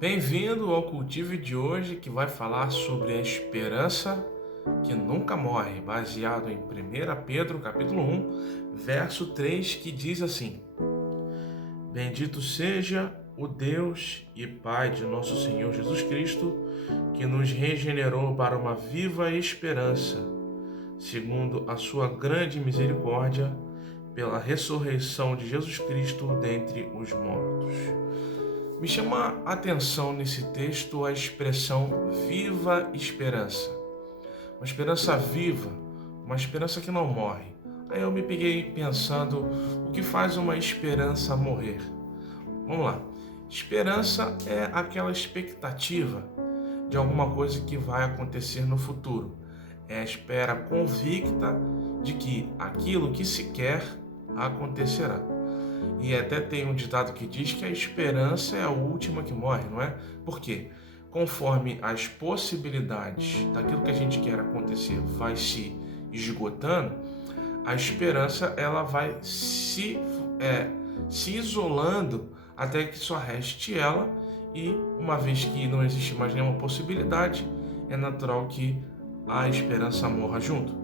Bem-vindo ao cultivo de hoje que vai falar sobre a esperança que nunca morre, baseado em 1 Pedro, capítulo 1, verso 3, que diz assim: Bendito seja o Deus e Pai de nosso Senhor Jesus Cristo, que nos regenerou para uma viva esperança, segundo a sua grande misericórdia, pela ressurreição de Jesus Cristo dentre os mortos. Me chama a atenção nesse texto a expressão viva esperança. Uma esperança viva, uma esperança que não morre. Aí eu me peguei pensando o que faz uma esperança morrer. Vamos lá. Esperança é aquela expectativa de alguma coisa que vai acontecer no futuro. É a espera convicta de que aquilo que se quer acontecerá. E até tem um ditado que diz que a esperança é a última que morre, não é? Por quê? Conforme as possibilidades daquilo que a gente quer acontecer vai se esgotando, a esperança ela vai se isolando até que só reste ela, e uma vez que não existe mais nenhuma possibilidade, é natural que a esperança morra junto.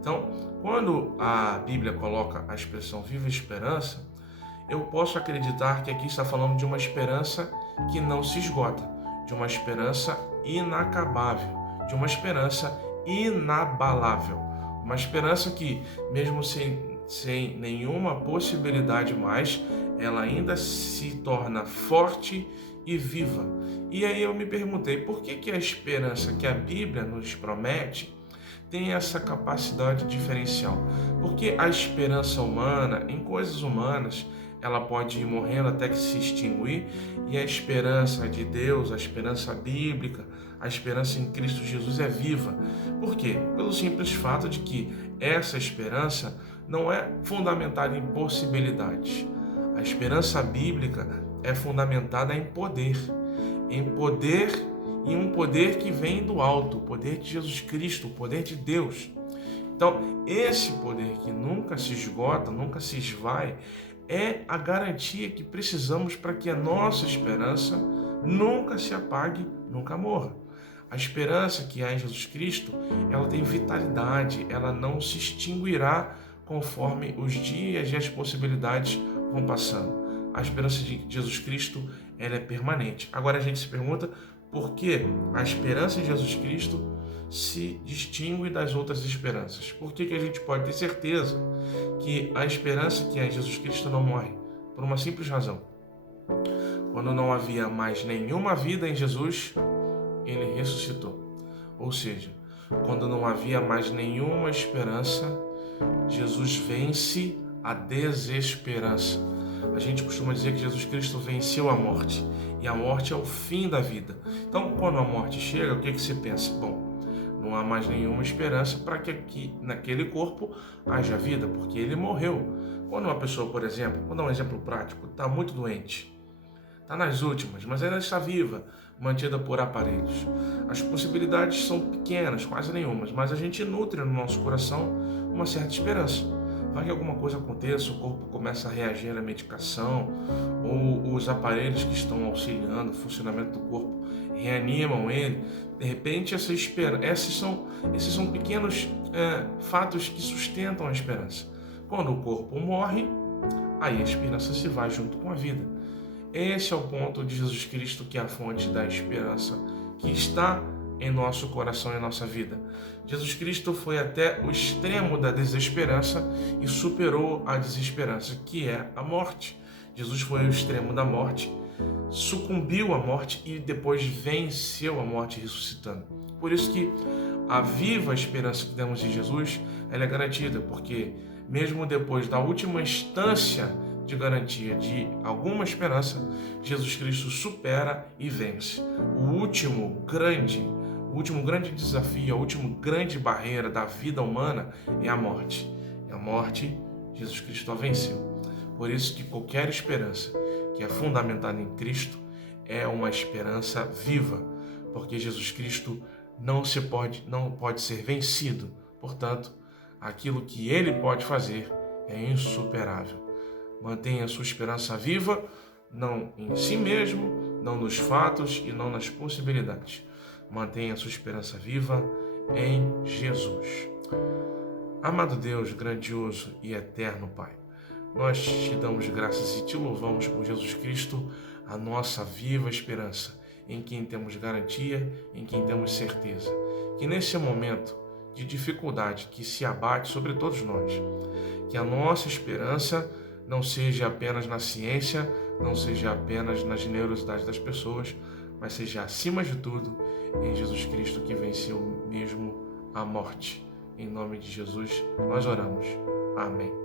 Então, quando a Bíblia coloca a expressão viva esperança, eu posso acreditar que aqui está falando de uma esperança que não se esgota, de uma esperança inacabável, de uma esperança inabalável, uma esperança que, mesmo sem nenhuma possibilidade mais, ela ainda se torna forte e viva. E aí eu me perguntei, por que a esperança que a Bíblia nos promete tem essa capacidade diferencial? Porque a esperança humana, em coisas humanas, ela pode ir morrendo até que se extinguir, e a esperança de Deus, a esperança bíblica, a esperança em Cristo Jesus é viva. Por quê? Pelo simples fato de que essa esperança não é fundamentada em possibilidades. A esperança bíblica é fundamentada em poder e um poder que vem do alto, o poder de Jesus Cristo, o poder de Deus. Então, esse poder que nunca se esgota, nunca se esvai, é a garantia que precisamos para que a nossa esperança nunca se apague, nunca morra. A esperança que há em Jesus Cristo, ela tem vitalidade, ela não se extinguirá conforme os dias e as possibilidades vão passando. A esperança de Jesus Cristo, ela é permanente. Agora a gente se pergunta por que a esperança em Jesus Cristo se distingue das outras esperanças. Por que a gente pode ter certeza que a esperança que é em Jesus Cristo não morre? Por uma simples razão. Quando não havia mais nenhuma vida em Jesus, ele ressuscitou. Ou seja, quando não havia mais nenhuma esperança, Jesus vence a desesperança. A gente costuma dizer que Jesus Cristo venceu a morte, e a morte é o fim da vida. Então, quando a morte chega, o que você pensa? Bom, não há mais nenhuma esperança para que aqui, naquele corpo haja vida, porque ele morreu. Quando uma pessoa, por exemplo, vou dar um exemplo prático, está muito doente, está nas últimas, mas ainda está viva, mantida por aparelhos. As possibilidades são pequenas, quase nenhumas, mas a gente nutre no nosso coração uma certa esperança. Vai que alguma coisa aconteça, o corpo começa a reagir à medicação, ou os aparelhos que estão auxiliando o funcionamento do corpo reanimam ele. De repente, esses são pequenos fatos que sustentam a esperança. Quando o corpo morre, aí a esperança se vai junto com a vida. Esse é o ponto de Jesus Cristo, que é a fonte da esperança que está em nosso coração e em nossa vida. Jesus Cristo foi até o extremo da desesperança e superou a desesperança, que é a morte. Jesus foi ao extremo da morte, sucumbiu à morte e depois venceu a morte ressuscitando. Por isso que a viva esperança que temos em Jesus, ela é garantida, porque mesmo depois da última instância de garantia de alguma esperança, Jesus Cristo supera e vence. O último grande desafio, a última grande barreira da vida humana é a morte. E a morte, Jesus Cristo a venceu. Por isso que qualquer esperança que é fundamentada em Cristo é uma esperança viva, porque Jesus Cristo não pode ser vencido. Portanto, aquilo que ele pode fazer é insuperável. Mantenha a sua esperança viva, não em si mesmo, não nos fatos e não nas possibilidades. Mantenha a sua esperança viva em Jesus. Amado Deus, grandioso e eterno Pai, nós te damos graças e te louvamos por Jesus Cristo, a nossa viva esperança, em quem temos garantia, em quem temos certeza. Que nesse momento de dificuldade que se abate sobre todos nós, que a nossa esperança não seja apenas na ciência, não seja apenas na generosidade das pessoas, mas seja acima de tudo em Jesus Cristo, que venceu mesmo a morte. Em nome de Jesus nós oramos. Amém.